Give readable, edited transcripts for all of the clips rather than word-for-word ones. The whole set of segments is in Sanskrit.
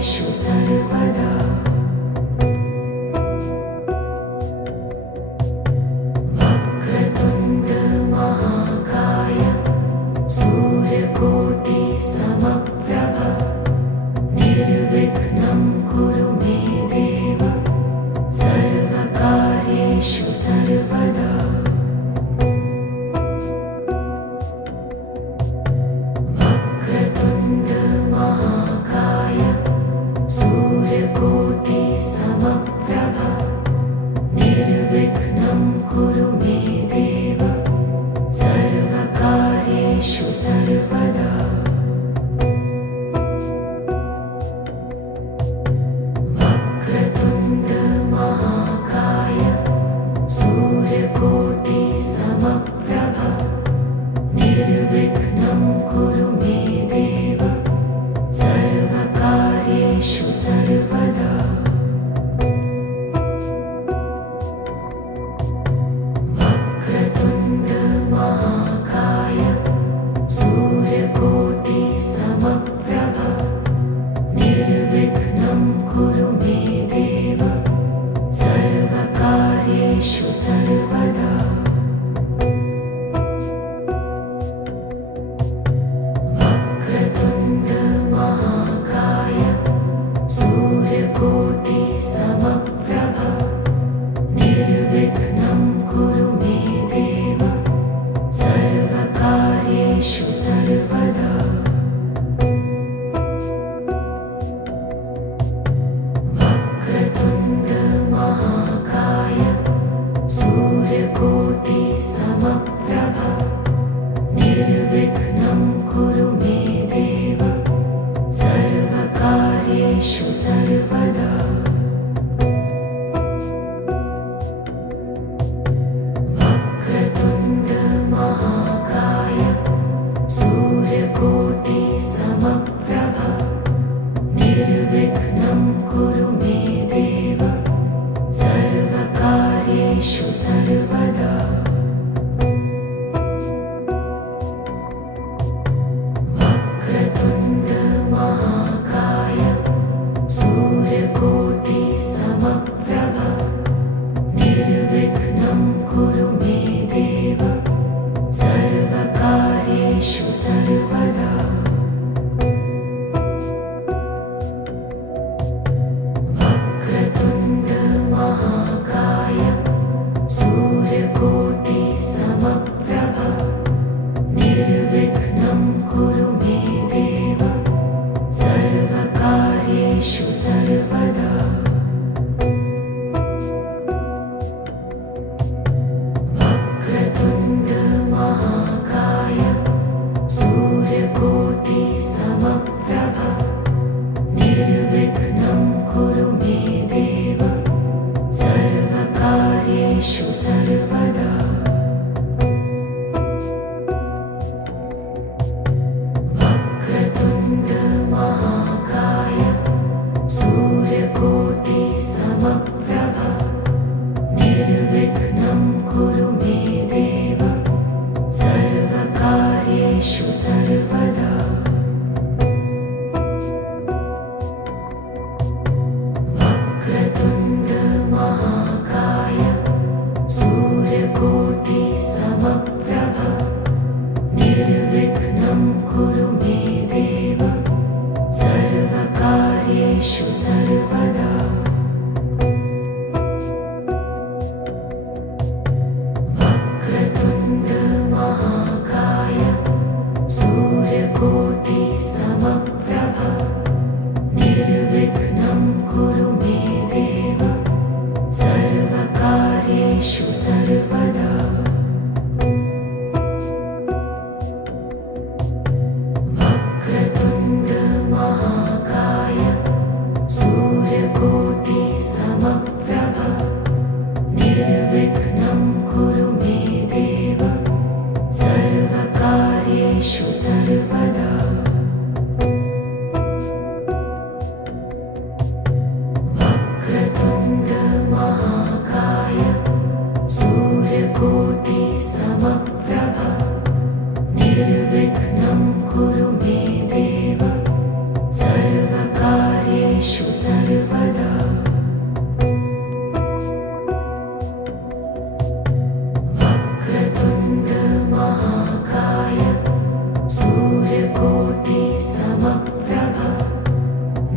सर्वकार्येषु सर्वदा वक्रतुण्ड महाकाय सूर्यकोटि समप्रभ निर्विघ्नं कुरु मे देव सर्वकार्येषु सर्वदा वक्रतुण्ड महाकाय सूर्यकोटि समप्रभ निर्विघ्नं कुरु मे देव सर्वकार्येषु सर्वदा वक्रतुण्ड महाकाय सूर्यकोटि समप्रभ निर्विघ्नं कुरु मे देव सर्वकार्येषु सर्वदा वक्रतुण्ड महाकाय सूर्यकोटि समप्रभ निर्विघ्नं कुरु मे देव सर्वकार्येषु सर्वदा वक्रतुण्ड महाकाय सूर्यकोटि समप्रभ निर्विघ्नं कुरु मे देव सर्वकार्येषु सर्वदा वक्रतुण्ड महाकाय सूर्यकोटि समप्रभ निर्विघ्नं कुरु मे देव सर्वकार्येषु सर्वदा वक्रतुण्ड महाकाय सूर्यकोटि समप्रभ निर्विघ्नं कुरु मे देव सर्वकार्येषु सर्वदा वक्रतुण्ड महाकाय सूर्यकोटि समप्रभ निर्विघ्नं कुरु मे देव सर्वकार्येषु सर्वदा वक्रतुण्ड महाकाय सूर्यकोटि समप्रभ निर्विघ्नं कुरु मे देव सर्वकार्येषु सर्वदा वक्रतुण्ड महाकाय सूर्यकोटि समप्रभ निर्विघ्नं कुरु मे देव सर्वकार्येषु सर्वदा वक्रतुण्ड महाकाय सूर्यकोटि समप्रभ निर्विघ्नं कुरु मे देव सर्वकार्येषु सर्वदा वक्रतुण्ड महाकाय सूर्यकोटि समप्रभ निर्विघ्नं कुरु मे देव सर्वकार्येषु सर्वदा वक्रतुण्ड महाकाय सूर्यकोटि समप्रभ निर्विघ्नं कुरु मे देव सर्वकार्येषु सर्वदा वक्रतुण्ड महाकाय सर्वकार्येषु सर्वदा वक्रतुण्ड महाकाय सूर्यकोटि समप्रभ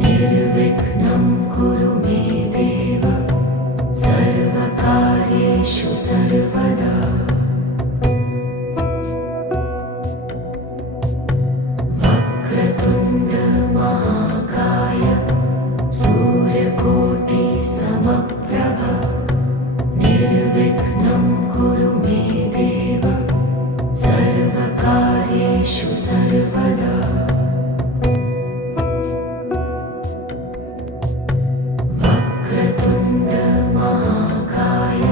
निर्विघ्नं कुरु मे देव सर्वकार्येषु सर्वदा वक्रतुण्ड महाकाय सूर्यकोटि समप्रभ निर्विघ्नं कुरु मे देव सर्वकार्येषु सर्वदा वक्रतुण्ड महाकाय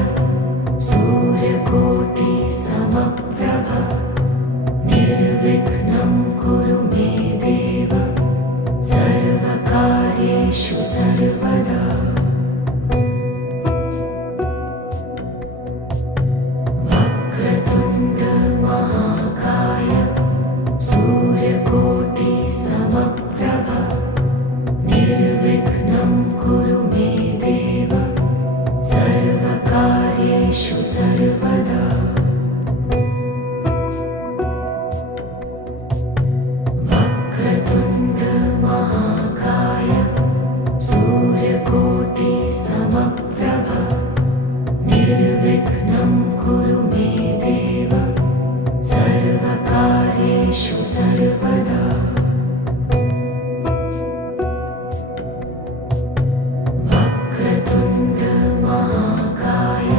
सूर्यकोटि समप्रभ निर्विघ्नं कुरु मे देव सर्वकार्येषु सर्वदा वक्रतुण्ड महाकाय सूर्यकोटि समप्रभ निर्विघ्नं कुरु मे देव सर्वकार्येषु सर्वदा वक्रतुण्ड महाकाय सूर्यकोटि समप्रभ निर्विघ्नं कुरु मे देव सर्वकार्येषु सर्वदा वक्रतुण्ड महाकाय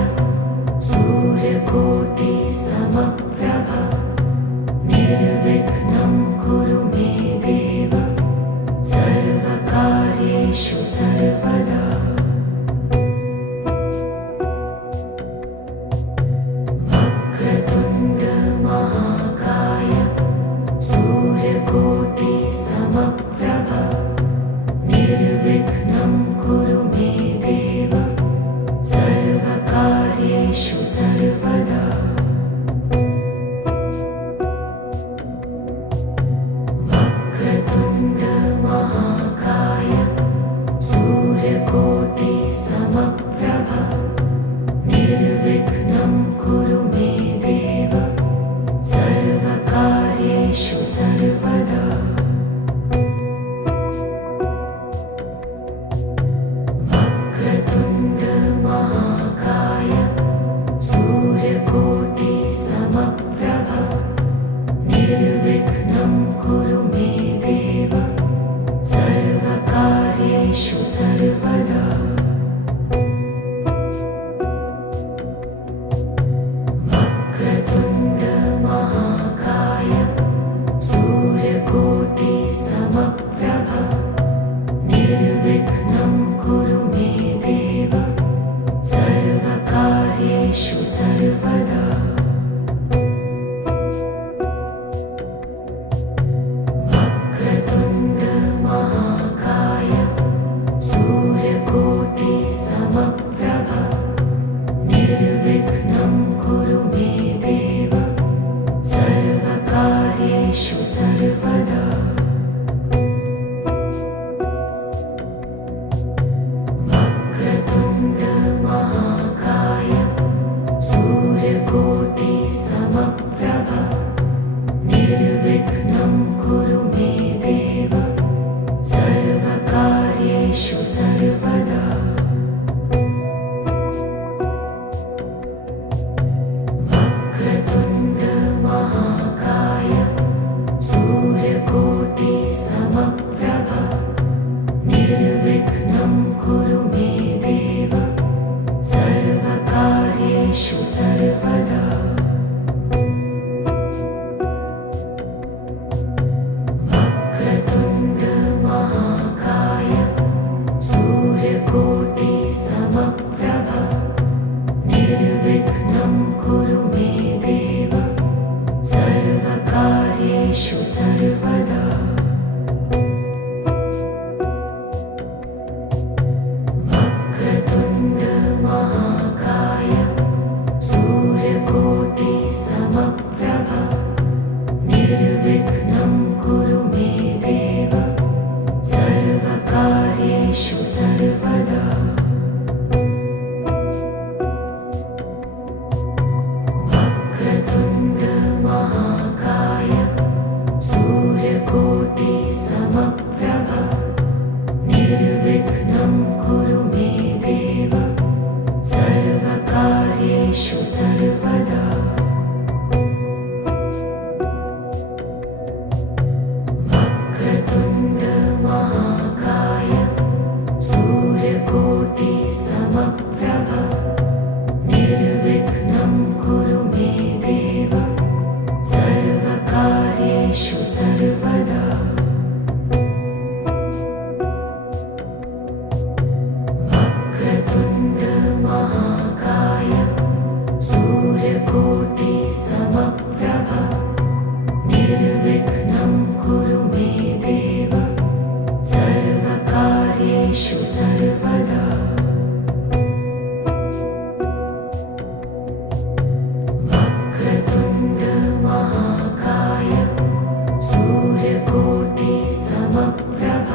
सूर्यकोटि समप्रभ निर्विघ्नं कुरु मे देव सर्वकार्येषु सर्वदा वक्रतुण्ड महाकाय सूर्यकोटि समप्रभ निर्विघ्नं कुरु मे देव सर्वकार्येषु सर्वदा वक्रतुण्ड महाकाय सूर्यकोटि समप्रभ निर्विघ्नं कुरु मे देव सर्वकार्येषु सर्वदा वक्रतुण्ड महाकाय सूर्यकोटि समप्रभ निर्विघ्नं कुरु मे देव सर्वकार्येषु सर्वदा वक्रतुण्ड महाकाय सूर्यकोटि समप्रभ निर्विघ्नं कुरु मे देव सर्वकार्येषु सर्वदा वक्रतुण्ड महाकाय सूर्यकोटि समप्रभ निर्विघ्नं कुरु मे देव सर्वकार्येषु सर्वदा वक्रतुण्ड महाकाय सूर्यकोटि समप्रभ निर्विघ्नं कुरु मे देव सर्वकार्येषु सर्वदा वक्रतुण्ड महाकाय सूर्यकोटि समप्रभ निर्विघ्नं कुरु मे देव सर्वकार्येषु सर्वदा वक्रतुण्ड महाकाय सूर्य सर्वकार्येषु सर्वदा वक्रतुण्ड महाकाय सूर्यकोटि समप्रभ निर्विघ्नं कुरु मे देव सर्वकार्येषु सर्वदा वक्रतुण्ड महाकाय सूर्यकोटि समप्रभ निर्विघ्नं कुरु मे देव सर्वकार्येषु सर्वदा वक्रतुण्ड महाकाय सूर्यकोटि समप्रभ निर्विघ्नं कुरु मे देव सर्वकार्येषु सर्वदा वक्रतुण्ड महाकाय सूर्यकोटि समप्रभ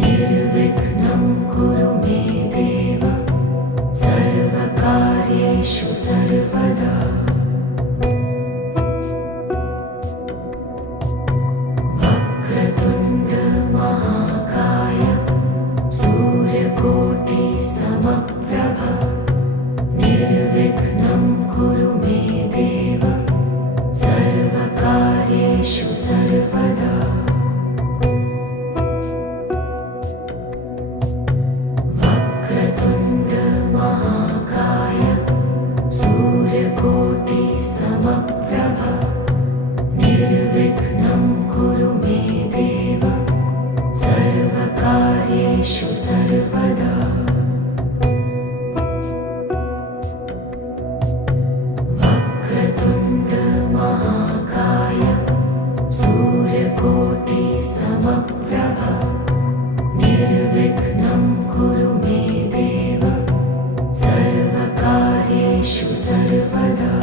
निर्विघ्नं कुरु मे देव सर्वकार्येषु सर्वदा वक्रतुण्ड महाकाय सूर्यकोटि समप्रभ निर्विघ्नं कुरु मे देव सर्वकार्येषु सर्वदा वक्रतुण्ड महाकाय सूर्यकोटि समप्रभ निर्विघ्नं कुरु मे देव सर्वकार्येषु सर्वदा वक्रतुण्ड महाकाय सूर्यकोटि समप्रभ निर्विघ्नं कुरु मे देव सर्वकार्येषु सर्वदा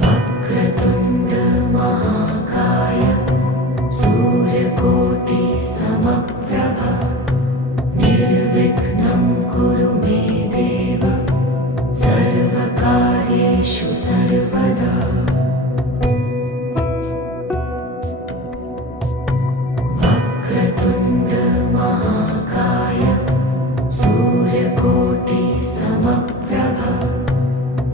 वक्रतुण्ड महाकाय सूर्यकोटि समप्रभ निर्विघ्नं कुरु मे देव सर्वकार्येषु सर्वदा वक्रतुण्ड महाकाय सूर्यकोटि समप्रभ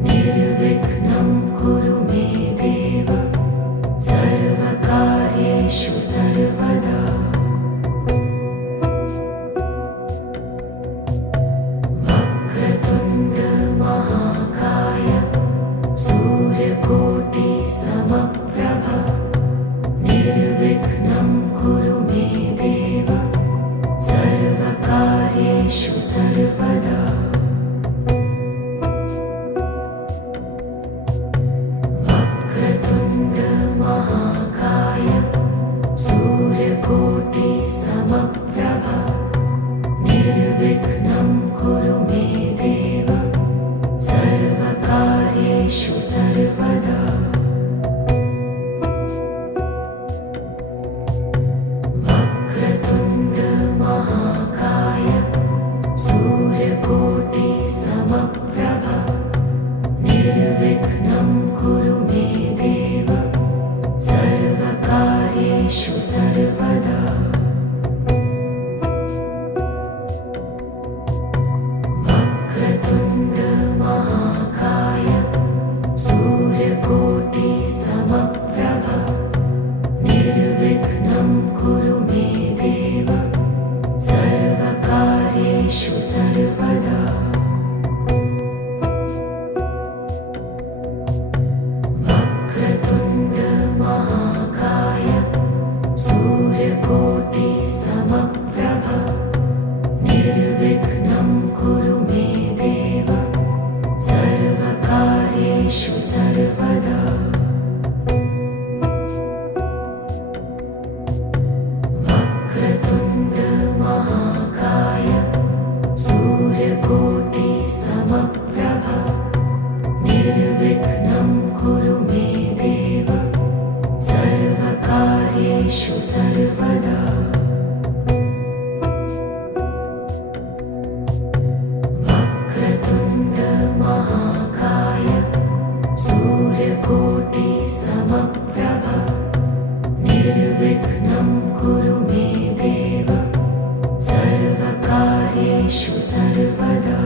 निर्विघ्नं कुरु मे देव सर्वकार्येषु सर्वदा वक्रतुण्ड महाकाय सूर्यकोटि समप्रभ निर्विघ्नं कुरु मे देव सर्वकार्येषु सर्वदा वक्रतुण्ड महाकाय सूर्यकोटि समप्रभ निर्विघ्नं कुरु मे देव सर्वकार्येषु सर्वदा वक्रतुण्ड महाकाय सूर्यकोटि समप्रभ निर्विघ्नं कुरु मे देव सर्वकार्येषु सर्वदा वक्रतुण्ड महाकाय सूर्यकोटि समप्रभ निर्विघ्नं कुरु मे देव सर्वकार्येषु सर्वदा वक्रतुण्ड महाकाय सूर्यकोटि सर्वकार्येषु सर्वदा वक्रतुण्ड महाकाय सूर्यकोटि समप्रभ निर्विघ्नं कुरु मे देव सर्वकार्येषु सर्वदा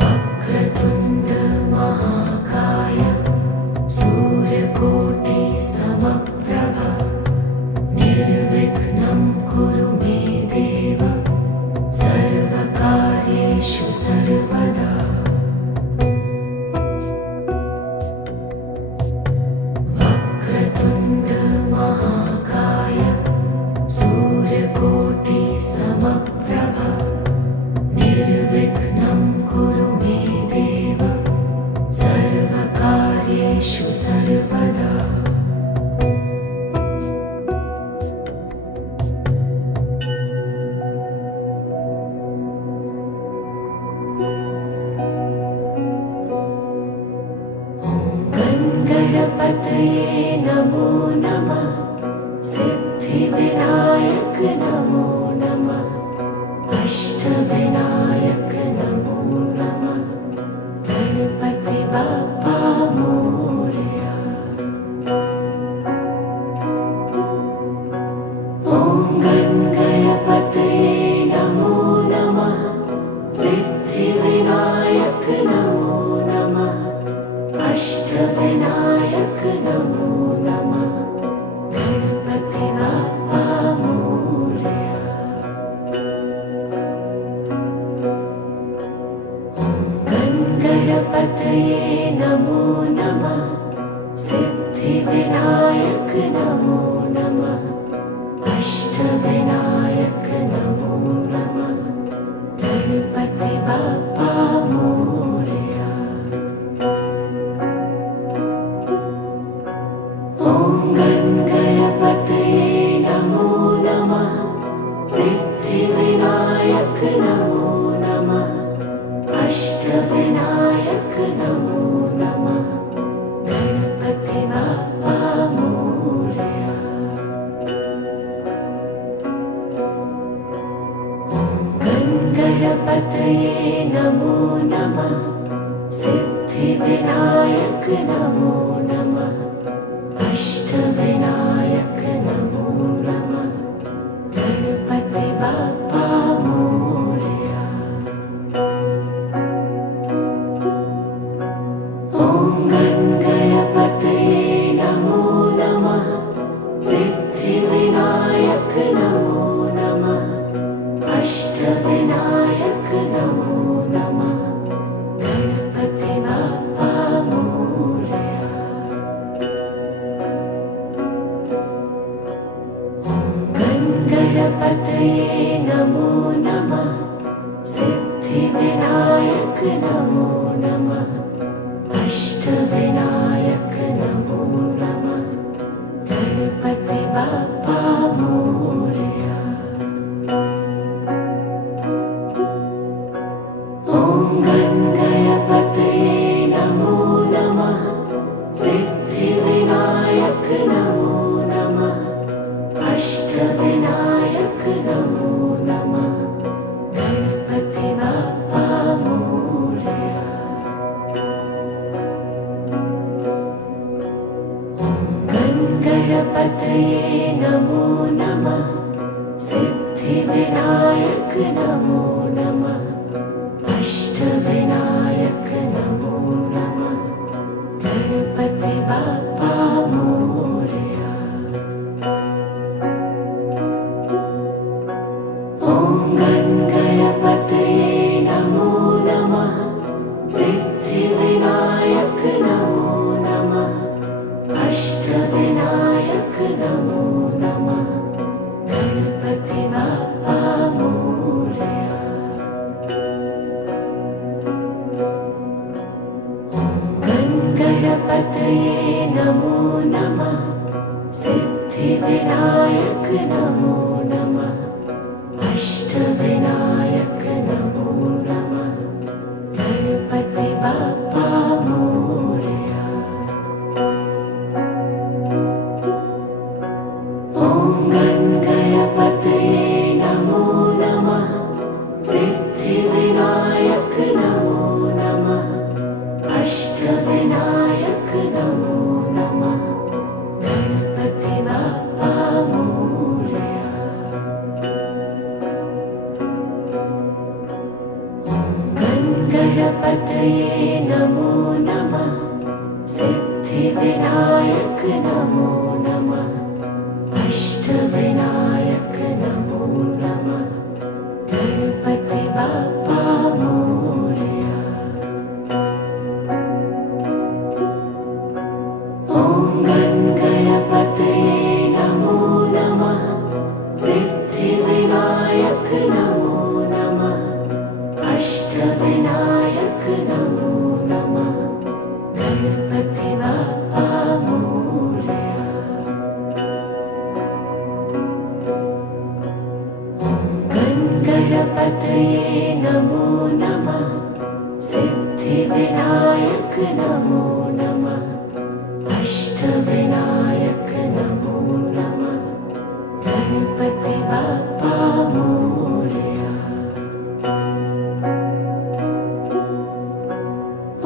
वक्रतुण्ड महाकाय सूर्यकोटि समप्रभ निर्विघ्नं कुरु मे देव सर्वकार्येषु सर्वदा वक्रतुण्ड महाकाय सूर्यकोटि समप्रभ निर्विघ्नं कुरु मे देव सर्वकार्येषु सर्वदा गणपतये नमो नमः सिद्धिविनायक नमो नमः अष्टविनायक नमो नमः गणपति बाप्पा मोरया ॐ गणपतये नमो नमः सिद्धिविनायक नमो नमः अष्टविनायक नमो नमः गणपति बाप्पा मोरया ॐ गणपतये नमो नमः सिद्धिविनायक नमो नमः अष्टविनायक नमो नमः गणपति बाप्पा मोरया ॐ गणपतये नमो नमः सिद्धिविनायक नमो नमः अष्टविनायक नमो नमः गणपति बाप्पा मोरया ॐ गणपतये नमो नमः सिद्धिविनायक नमो नमः अष्टविनायक नमो नमः गणपति बाप्पा मोरया ॐ गणपतये नमो नमः सिद्धिविनायक नमो नमः अष्टविनायक नमो नमः गणपति बाप्पा मोरया ॐ गणपतये नमो नमः सिद्धिविनायक नमो नमः अष्टविनायक नमो नमः गणपति बाप्पा मोरया ॐ गणपतये नमो नमः सिद्धिविनायक नमो नमः अष्टविनायक नमो नमः गणपति बाप्पा मोरया ॐ गणपतये नमो नमः सिद्धिविनायक नमो नमः अष्टविनायक नमो नमः गणपति बाप्पा मोरया ॐ गणपतये नमो नमः सिद्धिविनायक नमो नमः अष्टविनायक नमो नमः गणपति बाप्पा मोरया ॐ गणपतये नमो नमः सिद्धिविनायक नमो नमः अष्टविनायक नमो नमः गणपति बाप्पा मोरया नमो नमः अष्टविनायक नमो नमः गणपति बाप्पा मोरया। ॐ गणपतये नमो नमः सिद्धिविनायक नमो नमः अष्टविनायक नमो नमः गणपति बाप्पा मोरया। ॐ गणपतये नमो नमः सिद्धिविनायक नमो नमः अष्टविनायक नमो नमः गणपति बाप्पा मोरया।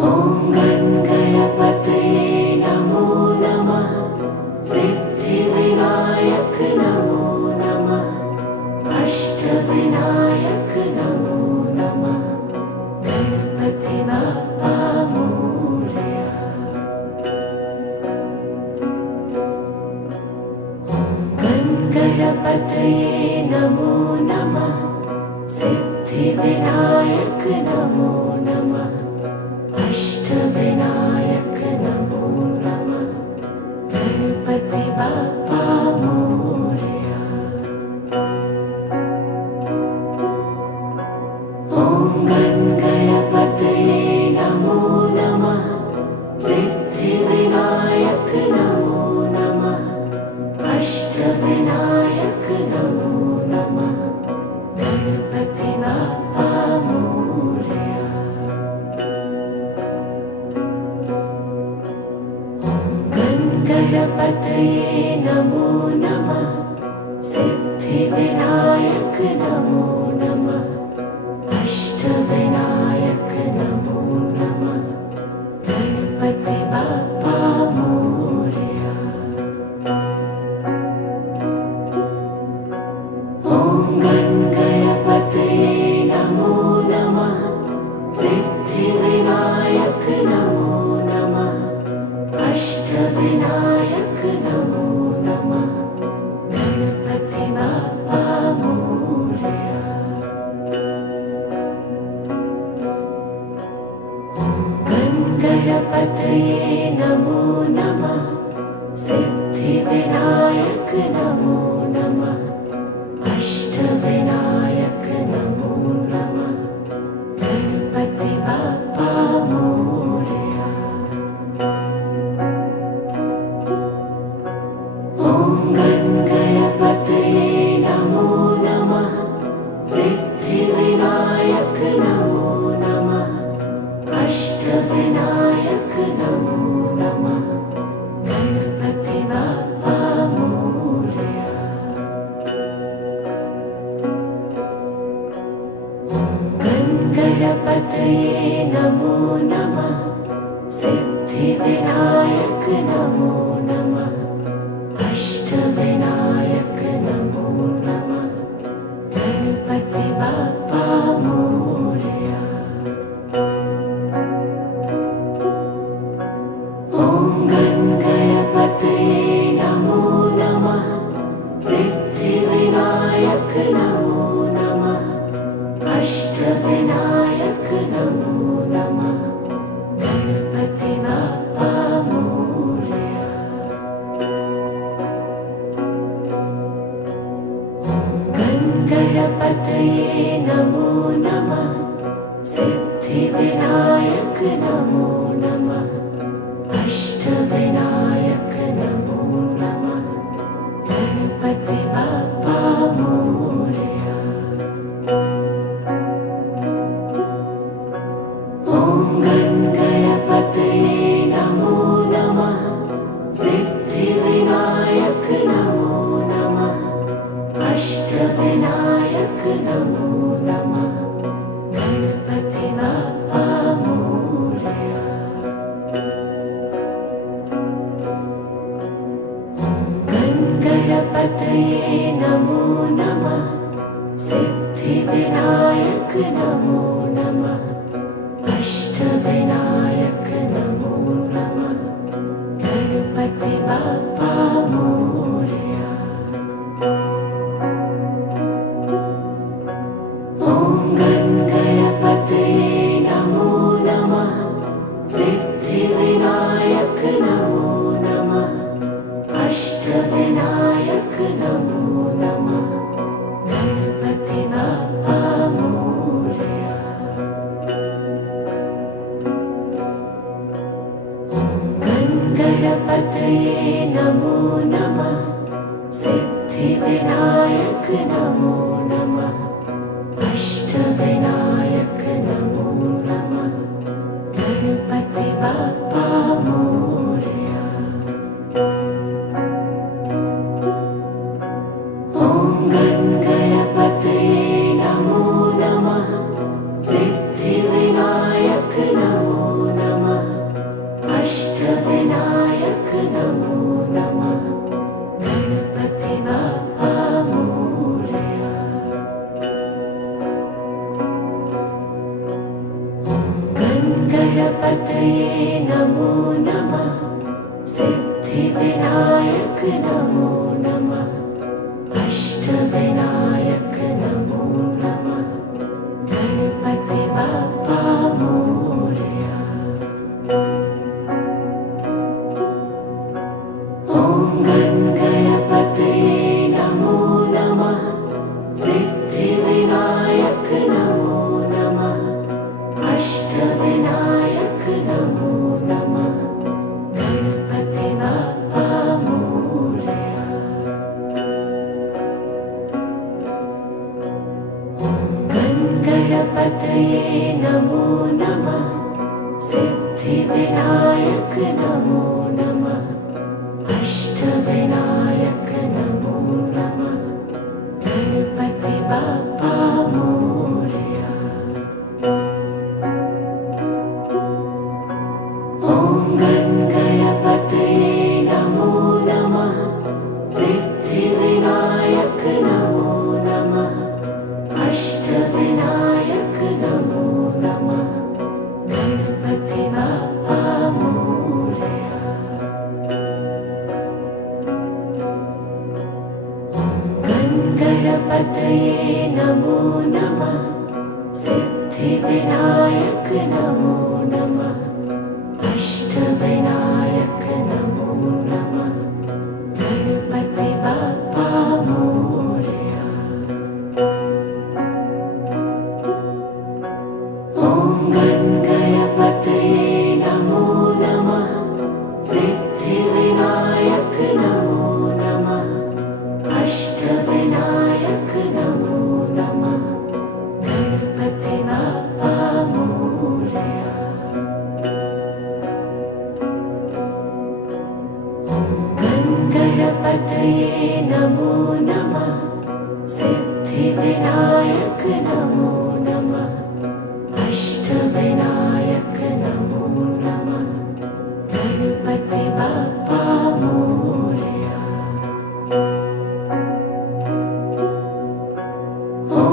ॐ गणपतये नमो नमः सिद्धिविनायक नमो नमः अष्टविनायक नमो नमः गणपति बाप्पा मोरया। गणपतये नमो नमः सिद्धिविनायक नमो नमः अष्टविनायक नमो नमः गणपति बाप्पा मोरया। ॐ गणपतये नमो नमः सिद्धिविनायक नमो नमः अष्टविनायक नमो नमः गणपति बाप्पा मोरया। ॐ गणपतये नमो नमः सिद्धिविनायक नमो नमः अष्टविनायक नमो नमः गणपति बाप्पा मोरया। ॐ गणपतये नमो नमः सिद्धिविनायक नमो नमः अष्टविनायक नमो नमः गणपति बाप्पा मोरया। ॐ गणपतये नमो नमः सिद्धिविनायक नमो नमः अष्टविनायक नमो नमः गणपति बाप्पा मोरया। ॐ गणपतये नमो नमः सिद्धिविनायक नमो नमः अष्टविनायक नमो नमः गणपति बाप्पा मोरया। ॐ गणपतये नमो नमः सिद्धिविनायक नमो नमः अष्टविनायक नमो नमः गणपति बाप्पा मोरया। ॐ गणपतये नमो नमः सिद्धिविनायक नमो नमः अष्टविनायक नमो नमः गणपति बाप्पा मोरया। ॐ गणपतये नमो नमः सिद्धिविनायक नमो नमः अष्टविनायक नमो नमः गणपति बाप्पा मोरया। ॐ गणपतये नमो नमः सिद्धिविनायक नमो नमः अष्टविनायक नमो नमः गणपति बाप्पा मोरया। ॐ गणपतये नमो नमः सिद्धिविनायक नमो नमः अष्टविनायक नमो नमः गणपति बाप्पा नमो नमः अष्टविनायक नमो नमः गणपति बाप्पा मोरया। ॐ गणपतये नमो नमः सिद्धिविनायक नमो नमः अष्टविनायक नमो नमः गणपति बाप्पा मोरया। ॐ गणपतये नमो नमः सिद्धिविनायक नमो नमः अष्टविनायक नमो नमः गणपति बाप्पा मोरया। ॐ गणपतये नमो नमः सिद्धिविनायक नमो नमः अष्टविनायक नमो नमः गणपति बाप्पा मोरया। ॐ गणपतये नमो नमः सिद्धिविनायक नमो नमः अष्टविनायक नमो नमः गणपति बाप्पा मोरया। ॐ गणपतये नमो नमः सिद्धिविनायक नमो नमः अष्टविनायक नमो नमः गणपति बाप्पा मोरया। ॐ गणपतये नमो नमः सिद्धिविनायक नमो नमः अष्टविनायक नमो नमः गणपति बाप्पा मोरया। ॐ गणपतये नमो नमः सिद्धिविनायक नमो नमः अष्टविनायक नमो नमः गणपति बाप्पा मोरया। ॐ गणपतये नमो नमः सिद्धिविनायक नमो नमः अष्टविनायक नमो नमः गणपति बाप्पा मोरया। ॐ गणपतये नमो नमः सिद्धिविनायक नमो नमः अष्टविनायक नमो नमः गणपति बाप्पा मोरया। ॐ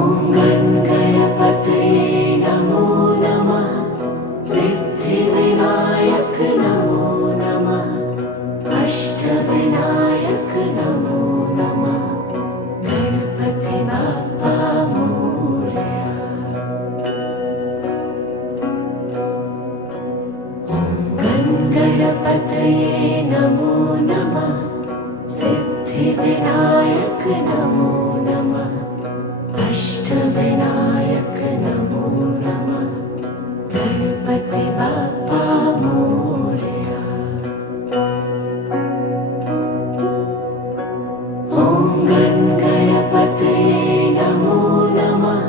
गणपतये नमो नमः सिद्धिविनायक नमो नमः अष्टविनायक नमो नमः गणपति बाप्पा मोरया। ॐ गणपतये नमो नमः सिद्धिविनायक नमो नमः अष्टविनायक नमो नमः गणपति बाप्पा मोरया। ॐ गणपतये नमो नमः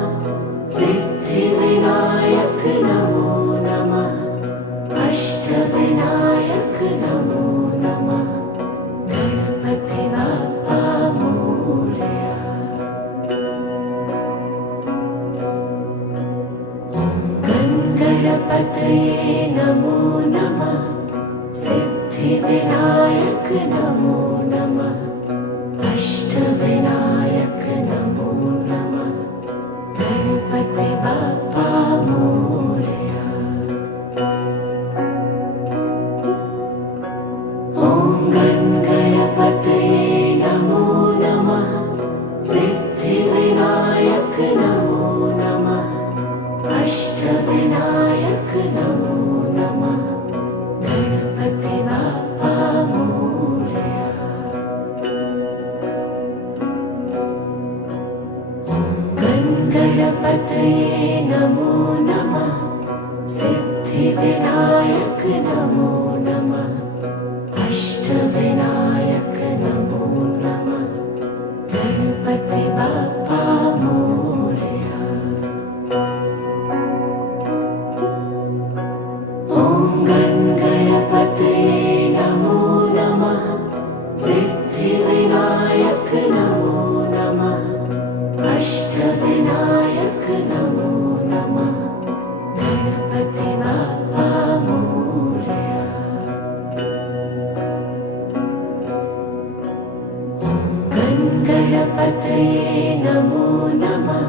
सिद्धिविनायक नमो नमः अष्टविनायक नमो नमः गणपति बाप्पा मोरया। ॐ गणपतये नमो नमः सिद्धिविनायक नमो नमः अष्टविनायक नमो नमः गणपति बाप्पा मोरया। ॐ गणपतये नमो नमः सिद्धिविनायक नमो नमः अष्टविनायक नमो नमः गणपति बाप्पा नमः अष्टविनायक नमो नमः गणपति बाप्पा मोरया। ॐ गणपतये नमो नमः सिद्धिविनायक नमो नमः अष्टविनायक नमो नमः गणपति बाप्पा मोरया। गणपतये नमो नमः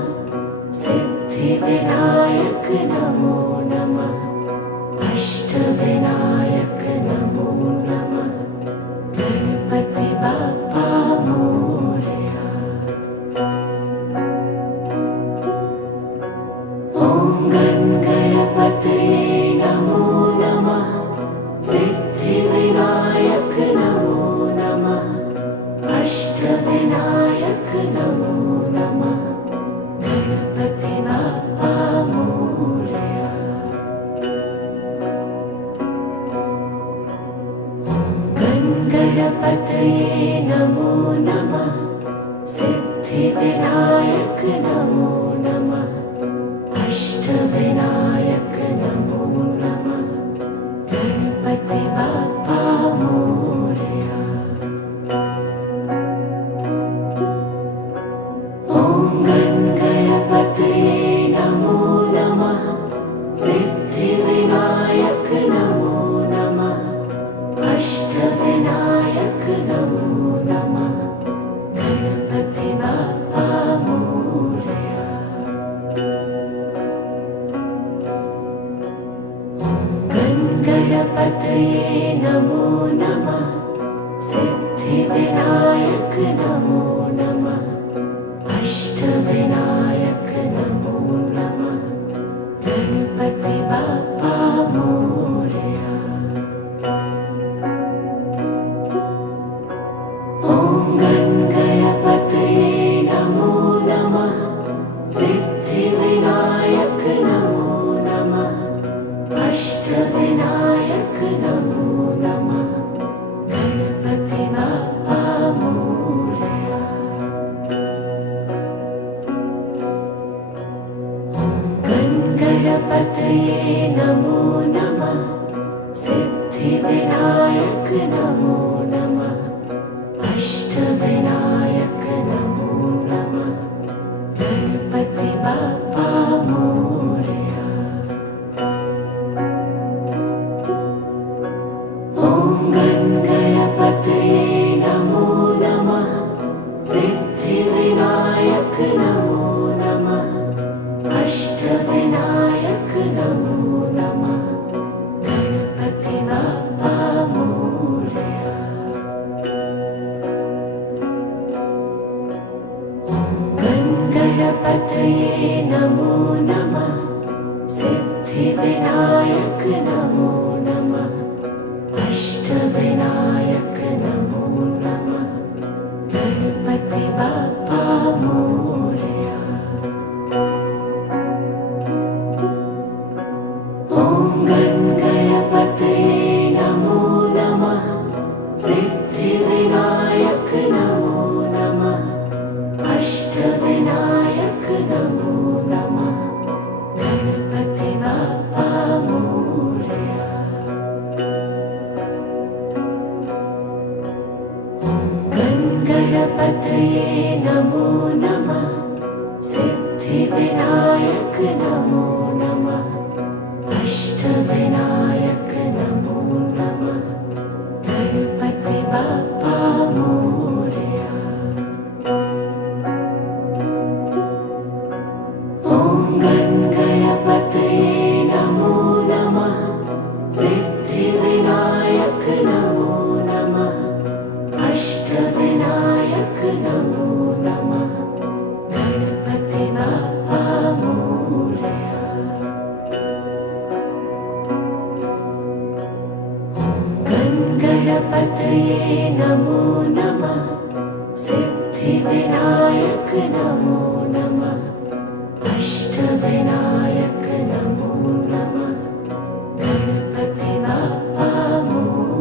सिद्धिविनायक नमो नमः अष्टविनायक नमो नमः गणपति बाप्पा मोरया। ॐ गणपतये नमो नमः सिद्धिविनायक नमो नमः अष्टविनायक नमो नमः गणपति बाप्पा मोरया। गणपतये नमो नमः सिद्धिविनायक नमो नमः अष्टविनायक नमो नमः गणपति बाप्पा मोरया। ॐ गणपतये नमो नमः सिद्धिविनायक नमो नमः अष्टविनायक नमो नमः गणपति बाप्पा मोरया। ॐ गणपतये नमो नमः सिद्धिविनायक नमो नमः अष्टविनायक नमो नमः गणपति बाप्पा मोरया। ॐ गणपतये नमो नमः सिद्धिविनायक नमो नमः अष्टविनायक नमो नमः गणपति बाप्पा मोरया। ॐ गणपतये नमो नमः सिद्धिविनायक नमो नमः अष्टविनायक नमो नमः गणपति बाप्पा मोरया। ॐ गणपतये नमो नमः सिद्धिविनायक नमो नमः अष्टविनायक नमो नमः गणपति बाप्पा मोरया। ॐ गणपतये नमो नमः सिद्धिविनायक नमो नमः अष्टविनायक नमो नमः गणपति बाप्पा मोरया। ॐ गणपतये नमो नमः सिद्धिविनायक नमो नमः अष्टविनायक नमो नमः गणपति बाप्पा मोरया। ॐ गणपतये नमो नमः सिद्धिविनायक नमो नमः अष्टविनायक नमो नमः गणपति बाप्पा मोरया। ॐ गणपतये नमो नमः सिद्धिविनायक नमो नमः अष्टविनायक नमो नमः गणपति बाप्पा मोरया। ॐ गणपतये नमो नमः सिद्धिविनायक नमो नमः अष्टविनायक नमो नमः गणपति बाप्पा मोरया।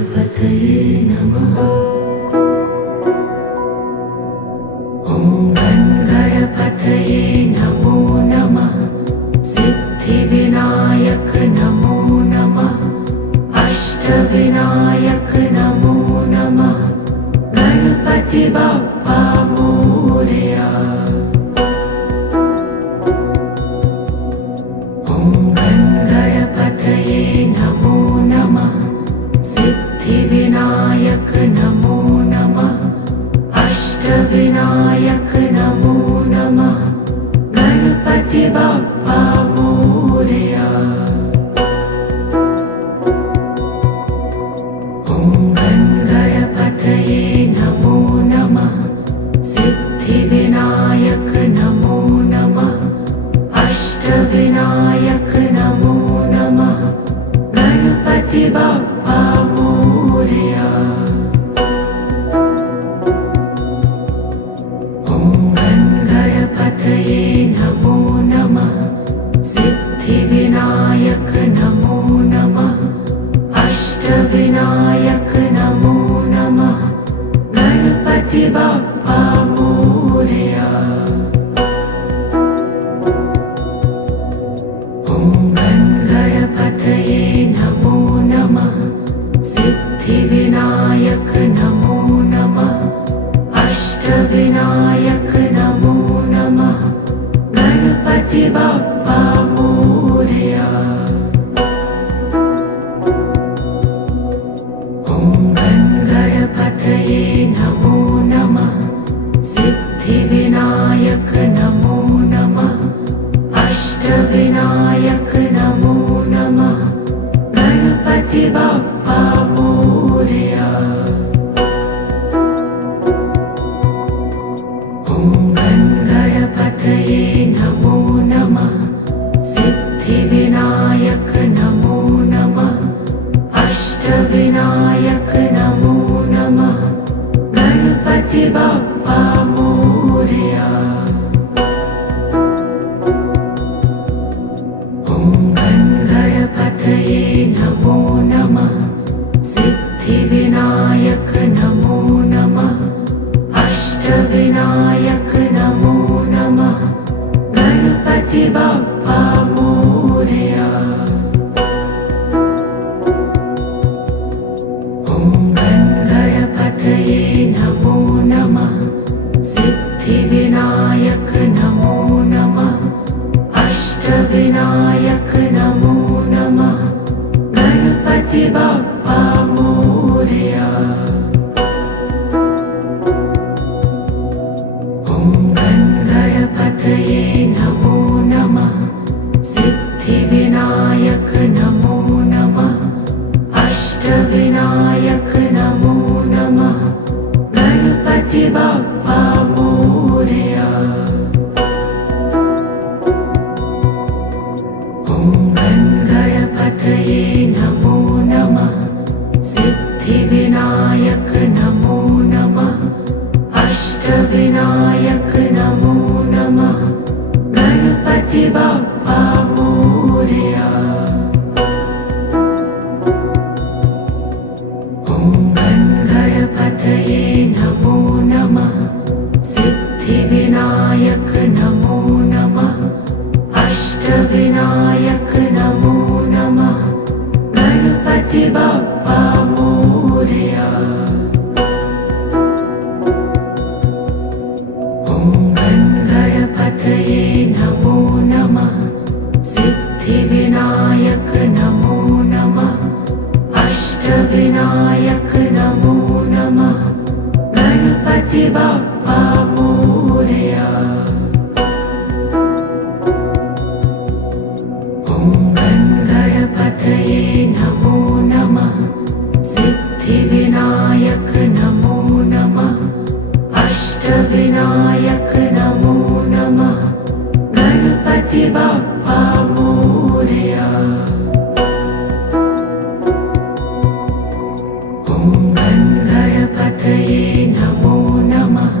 गणपतये नमः। ॐ गणपतये नमो नमः। सिद्धिविनायक नमो नमः। अष्टविनायक नमो नमः। गणपति बाप्पा मोरया। ॐ गणपतये नमो नमः। सिद्धिविनायक नमो नमः। अष्टविनायक नमो नमः। गणपति बाप्पा मोरया। ॐ गणपतये नमो नमः। सिद्धिविनायक नमो नमः। अष्टविनायक नमो नमः। गणपति बाप्पा मोरया। ॐ गणपतये नमो नमः। सिद्धिविनायक नमो नमः। अष्टविनायक नमो नमः। गणपति बाप्पा मोरया। ॐ गणपतये नमो नमः। सिद्धिविनायक नमो नमः। अष्टविनायक नमो नमः। गणपति बाप्पा मोरया। ॐ गणपतये नमो नमः। सिद्धिविनायक नमो नमः। अष्टविनायक नमो नमः। गणपति बाप्पा मोरया। ॐ गणपतये नमो नमः। सिद्धिविनायक नमो नमः। अष्टविनायक नमो नमः। गणपति बाप्पा मोरया। ॐ गणपतये नमो नमः। सिद्धिविनायक नमो नमः। अष्टविनायक नमो नमः। गणपति बाप्पा मोरया। ॐ गणपतये नमो नमः। सिद्धिविनायक नमो नमः। अष्टविनायक नमो नमः। गणपति बाप्पा मोरया। ॐ गणपतये नमो नमः। सिद्धिविनायक नमो नमः। अष्टविनायक नमो नमः। गणपति बाप्पा मोरया। ॐ गणपतये नमो नमः। सिद्धिविनायक नमो नमः। अष्टविनायक नमो नमः। गणपति बाप्पा मोरया। ॐ गणपतये नमो नमः। सिद्धिविनायक नमो नमः। अष्टविनायक नमो नमः। गणपति बाप्पा मोरया। ॐ गणपतये नमो नमः। सिद्धिविनायक नमो नमः। अष्टविनायक नमो नमः। गणपति बाप्पा मोरया। ॐ गणपतये नमो नमः। सिद्धिविनायक नमो नमः। अष्टविनायक नमो नमः। गणपति बाप्पा मोरया। ॐ गणपतये नमो नमः।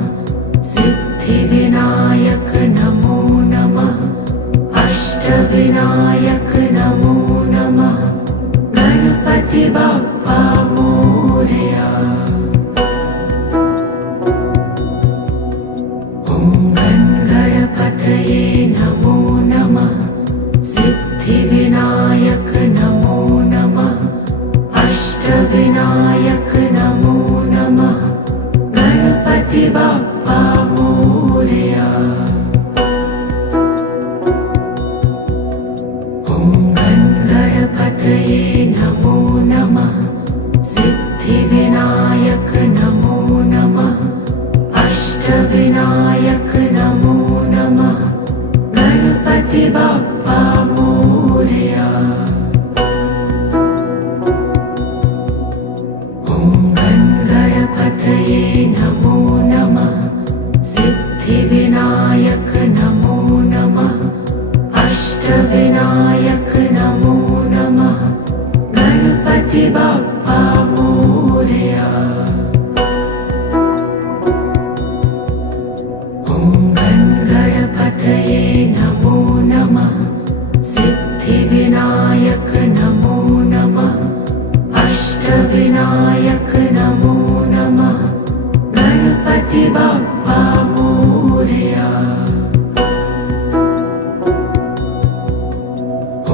सिद्धिविनायक नमो नमः। अष्टविनायक नमो नमः। गणपति बाप्पा मोरया। अष्टविनायक नमो नमः गणपति बाप्पा मोरया। ॐ गणपतये नमो नमः सिद्धिविनायक नमो नमः अष्टविनायक नमो नमः गणपति बाप्पा मोरया। गणपतये नमो नमः सिद्धिविनायक नमो नमः अष्टविनायक नमो नमः गणपति बाप्पा मोरया। ॐ गणपतये नमो नमः सिद्धिविनायक नमो नमः अष्टविनायक नमो नमः गणपति बाप्पा मोरया।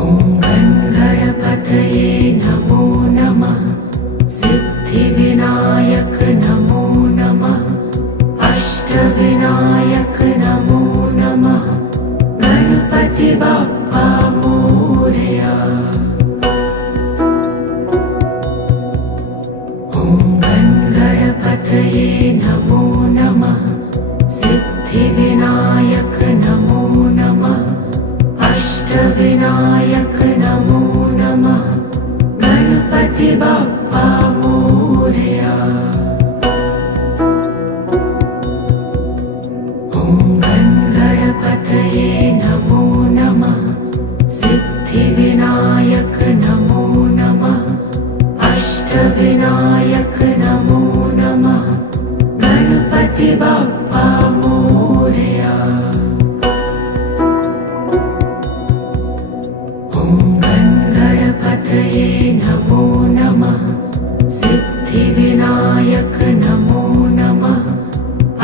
ॐ गणपतये नमो नमः सिद्धिविनायक नमो नमः अष्टविनायक नमो नमः गणपति बाप्पा मोरया। ॐ गणपतये नमो नमः सिद्धिविनायक नमो नमः अष्टविनायक नमो नमः गणपति बाप्पा मोरया। ॐ गणपतये नमो नमः सिद्धिविनायक नमो नमः अष्टविनायक नमो नमः गणपति बाप्पा मोरया। ॐ गणपतये नमो नमः सिद्धिविनायक नमो नमः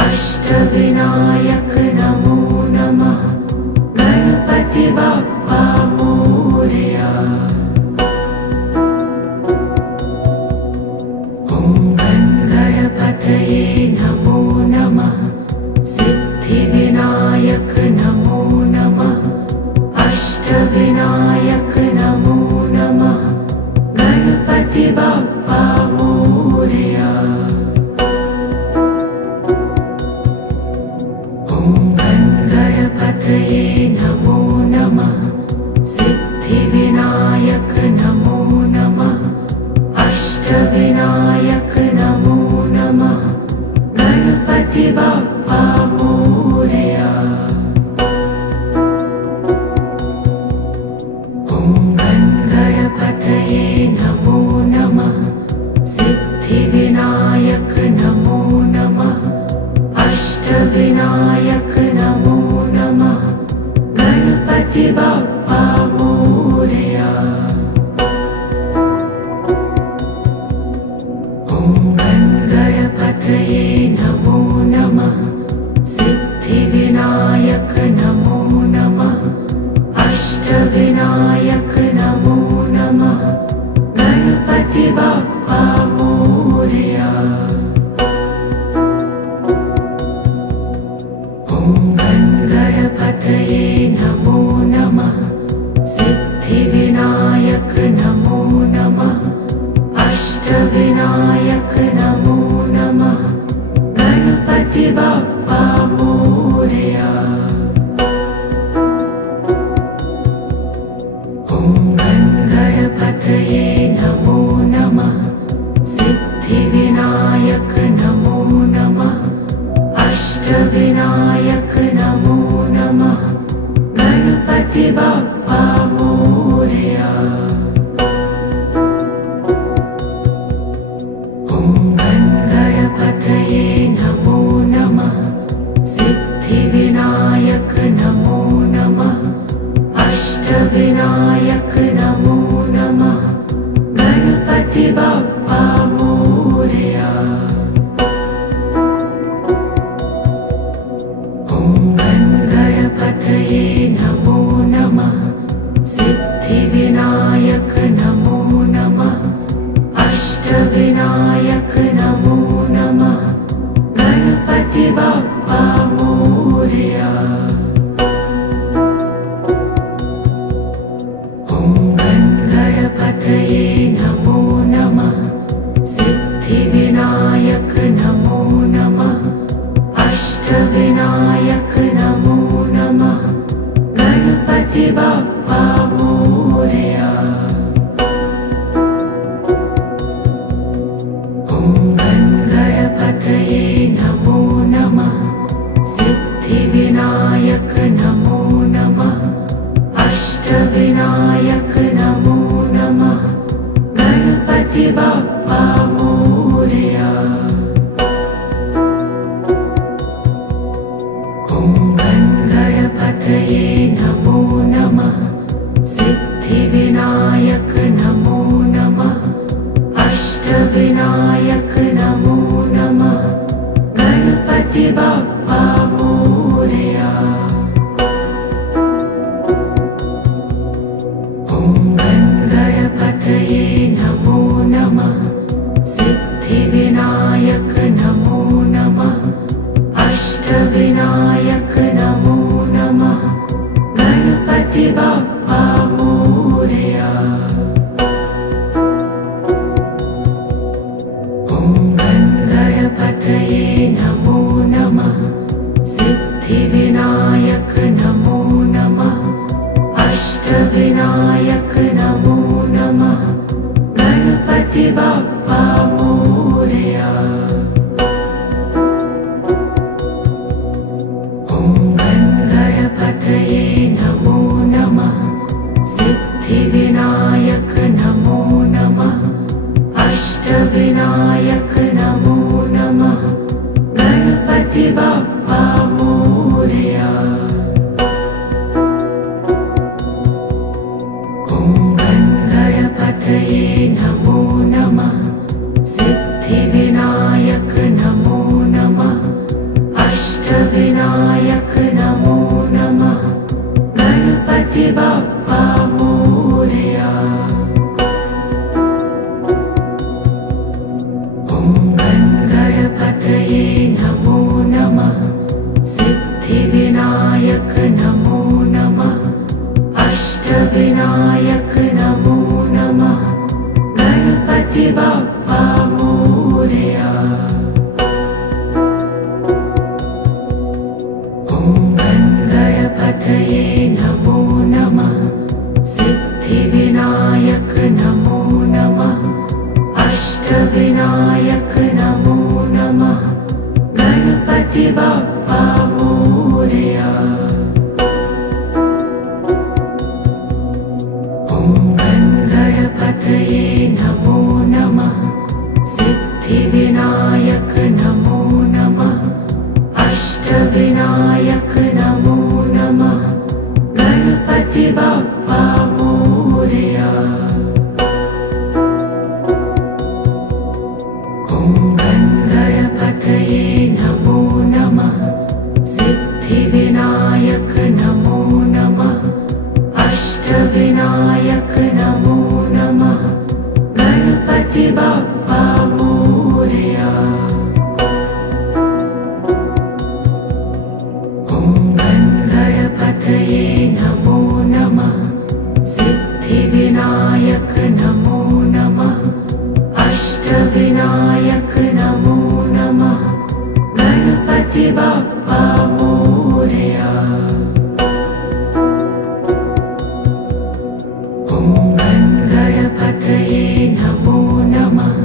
अष्टविनायक नमो नमः गणपति बाप्पा मोरया। ॐ गणपतये नमो नमः सिद्धिविनायक नमो नमः अष्टविनायक नमो नमः गणपति बाप्पा मोरया। ॐ गणपतये नमो नमः सिद्धिविनायक नमो नमः अष्टविनायक नमो नमः गणपति बाप्पा मोरया। ॐ गणपतये नमो नमः सिद्धिविनायक नमो नमः अष्टविनायक नमो नमः गणपति बाप्पा मोरया। ॐ गणपतये नमो नमः सिद्धिविनायक नमो नमः अष्टविनायक नमो नमः गणपति बाप्पा मोरया। ॐ गणपतये नमो नमः सिद्धिविनायक नमो नमः अष्टविनायक नमो नमः गणपति बाप्पा मोरया। ॐ गणपतये नमो नमः सिद्धिविनायक नमो नमः अष्टविनायक नमो नमः गणपति बाप्पा मोरया। ॐ गणपतये नमो नमः सिद्धिविनायक नमो नमः अष्टविनायक नमो नमः गणपति बाप्पा मोरया। ॐ गणपतये नमो नमः अष्टविनायक नमो नमः गणपति बाप्पा मोरया। ॐ गणपतये नमो नमः सिद्धिविनायक नमो नमः अष्टविनायक नमो नमः गणपति बाप्पा मोरया। ॐ गणपतये नमो नमः सिद्धिविनायक नमो नमः अष्टविनायक नमो नमः गणपति बाप्पा मोरया। ॐ गणपतये नमो नमः सिद्धिविनायक नमो नमः अष्टविनायक नमो नमः गणपति बाप्पा मोरया। ॐ गणपतये नमो नमः सिद्धिविनायक नमो नमः अष्टविनायक नमो नमः गणपति बाप्पा मोरया। ॐ गणपतये नमो नमः सिद्धिविनायक नमो नमः अष्टविनायक नमो नमः गणपति बाप्पा मोरया। ॐ गणपतये नमो नमः सिद्धिविनायक नमो नमः अष्टविनायक नमो नमः गणपति बाप्पा मोरया। ॐ गणपतये नमो नमः सिद्धिविनायक नमो नमः अष्टविनायक नमो नमः गणपति बाप्पा मोरया। ॐ गणपतये नमो नमः सिद्धिविनायक नमो नमः अष्टविनायक नमो नमः गणपति बाप्पा मोरया। ॐ गणपतये नमो नमः सिद्धिविनायक नमो नमः अष्टविनायक नमो नमः गणपति बाप्पा मोरया। ॐ गणपतये नमो नमः सिद्धिविनायक नमो नमः अष्टविनायक नमो नमः गणपति बाप्पा मोरया। ॐ गणपतये नमो नमः सिद्धिविनायक नमो नमः अष्टविनायक नमो नमः गणपति बाप्पा मोरया। ॐ गणपतये नमो नमः सिद्धिविनायक नमो नमः अष्टविनायक नमो नमः गणपति बाप्पा मोरया। ॐ गणपतये नमो नमः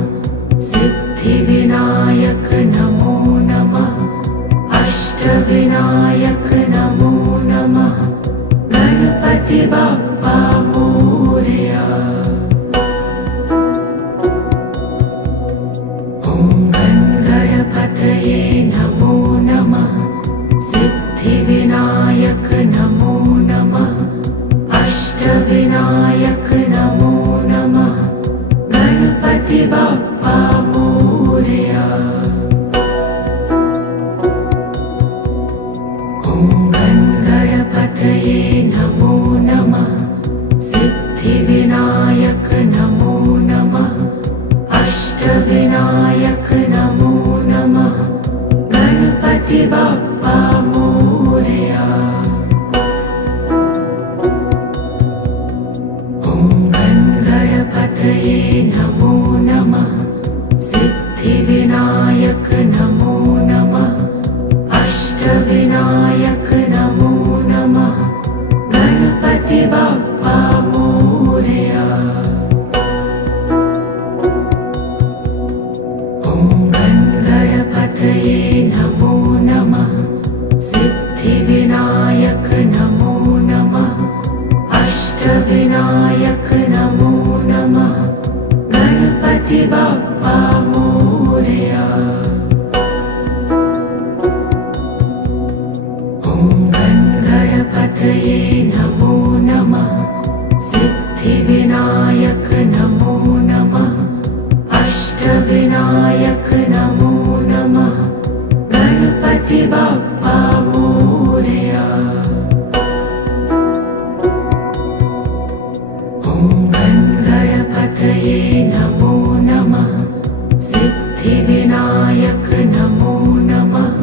सिद्धिविनायक नमो नमः अष्टविनायक नमो नमः गणपति बाप्पा मोरया। ॐ गणपतये नमो नमः सिद्धिविनायक नमो नमः अष्टविनायक नमो नमः गणपति बाप्पा मोरया। ॐ गणपतये नमो नमः अष्टविनायक नमो नमः गणपति बाप्पा मोरया। ॐ गणपतये नमो नमः सिद्धिविनायक नमो नमः अष्टविनायक नमो नमः गणपति बाप्पा मोरया। ॐ गणपतये नमो नमः सिद्धिविनायक नमो नमः अष्टविनायक नमो नमः गणपति बाप्पा मोरया। ॐ गणपतये नमो नमः सिद्धिविनायक नमो नमः अष्टविनायक नमो नमः गणपति बाप्पा मोरया। ॐ गणपतये नमो नमः सिद्धिविनायक नमो नमः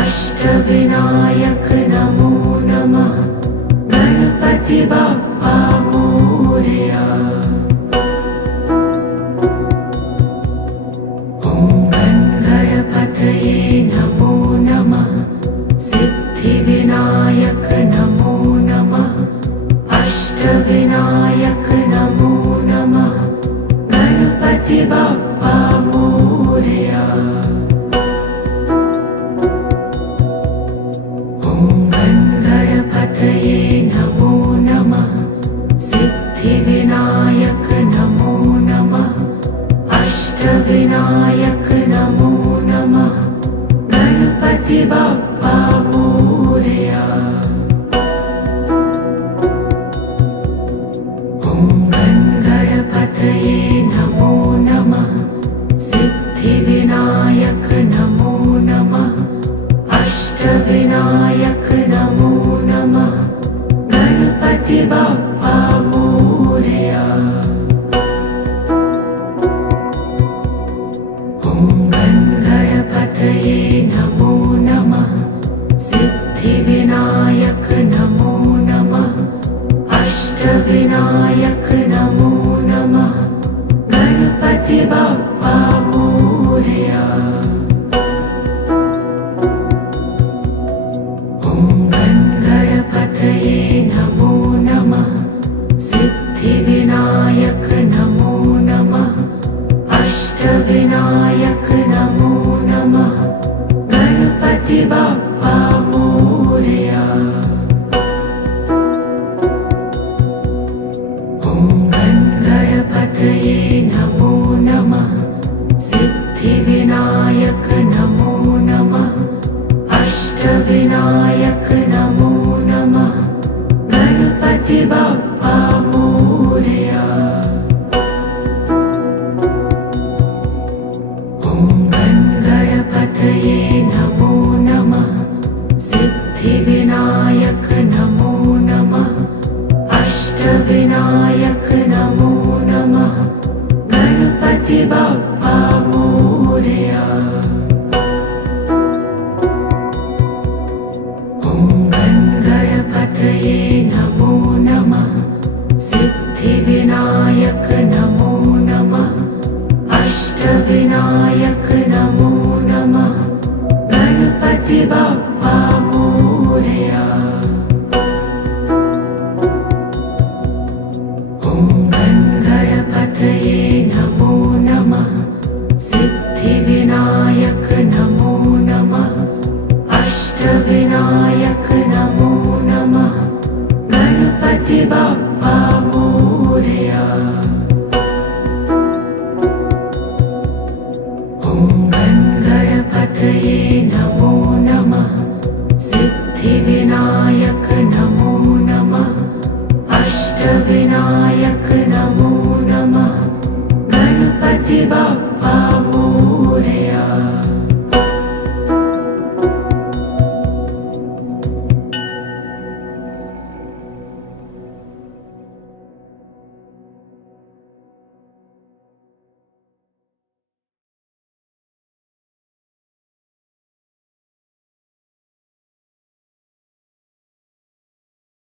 अष्टविनायक नमो नमः गणपति बाप्पा मोरया। ॐ गणपतये नमो नमः सिद्धिविनायक नमो नमः अष्टविनायक नमो नमः गणपति बाप्पा मोरया। ॐ गणपतये नमो नमः सिद्धिविनायक नमो नमः अष्टविनायक नमो नमः गणपति बाप्पा मोरया। ॐ गणपतये नमो नमः सिद्धिविनायक नमो नमः अष्टविनायक नमो नमः गणपति बाप्पा मोरया। ॐ गणपतये नमो नमः सिद्धिविनायक नमो नमः अष्टविनायक नमो नमः गणपति बाप्पा मोरया। ॐ गणपतये नमो नमः सिद्धिविनायक नमो नमः अष्टविनायक नमो नमः गणपति बाप्पा मोरया। ॐ गणपतये नमो नमः सिद्धिविनायक नमो नमः अष्टविनायक नमो नमः गणपति बाप्पा मोरया। ॐ गणपतये नमो नमः सिद्धिविनायक नमो नमः अष्टविनायक नमो नमः गणपति बाप्पा मोरया। ॐ गणपतये नमो नमः सिद्धिविनायक नमो नमः अष्टविनायक नमो नमः गणपति बाप्पा